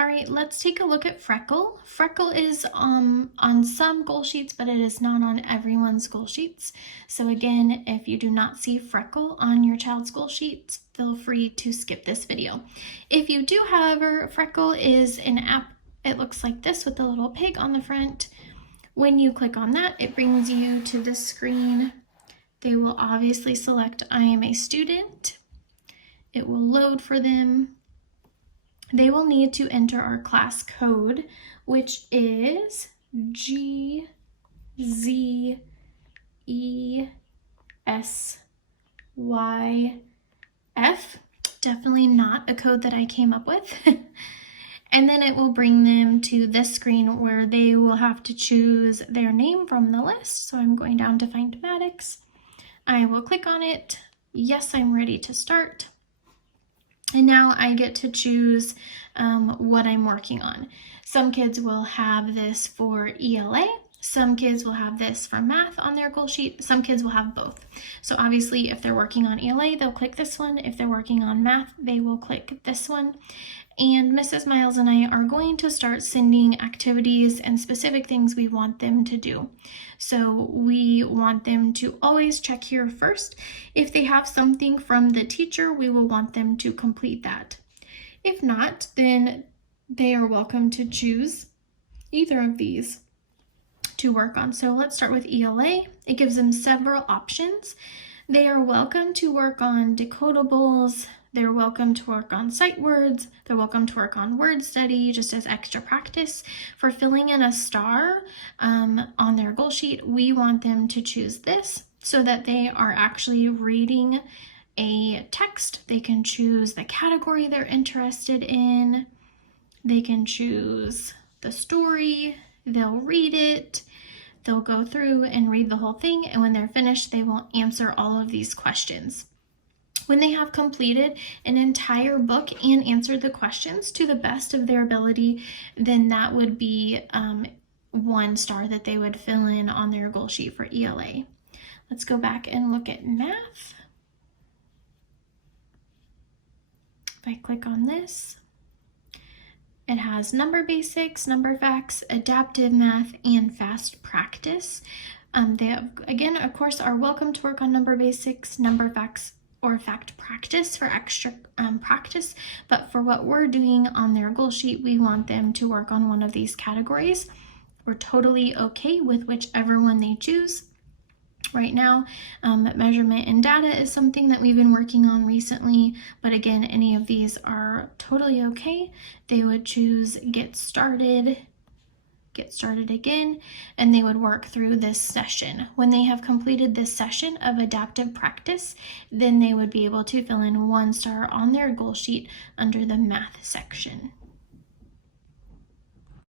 All right, let's take a look at Freckle. Freckle is on some goal sheets, but it is not on everyone's goal sheets. So again, if you do not see Freckle on your child's goal sheets, feel free to skip this video. If you do, however, Freckle is an app. It looks like this with the little pig on the front. When you click on that, it brings you to this screen. They will obviously select I am a student. It will load for them. They will need to enter our class code, which is GZESYF. Definitely not a code that I came up with. And then it will bring them to this screen where they will have to choose their name from the list. So I'm going down to Find Maddox. I will click on it. Yes, I'm ready to start. And now I get to choose what I'm working on. Some kids will have this for ELA. Some kids will have this for math on their goal sheet. Some kids will have both. So obviously if they're working on ELA, they'll click this one. If they're working on math, they will click this one. And Mrs. Miles and I are going to start sending activities and specific things we want them to do. So we want them to always check here first. If they have something from the teacher, we will want them to complete that. If not, then they are welcome to choose either of these to work on. So let's start with ELA. It gives them several options. They are welcome to work on decodables. They're welcome to work on sight words. They're welcome to work on word study just as extra practice. For filling in a star on their goal sheet, we want them to choose this so that they are actually reading a text. They can choose the category they're interested in. They can choose the story. They'll read it. They'll go through and read the whole thing. And when they're finished, they will answer all of these questions. When they have completed an entire book and answered the questions to the best of their ability, then that would be 1 star that they would fill in on their goal sheet for ELA. Let's go back and look at math. If I click on this, it has number basics, number facts, adaptive math, and fast practice. They have, again, of course, are welcome to work on number basics, number facts, or fact practice for extra practice, but for what we're doing on their goal sheet, we want them to work on one of these categories. We're totally okay with whichever one they choose. Right now, measurement and data is something that we've been working on recently, but again, any of these are totally okay. They would choose get started again, and they would work through this session. When they have completed this session of adaptive practice, then they would be able to fill in 1 star on their goal sheet under the math section.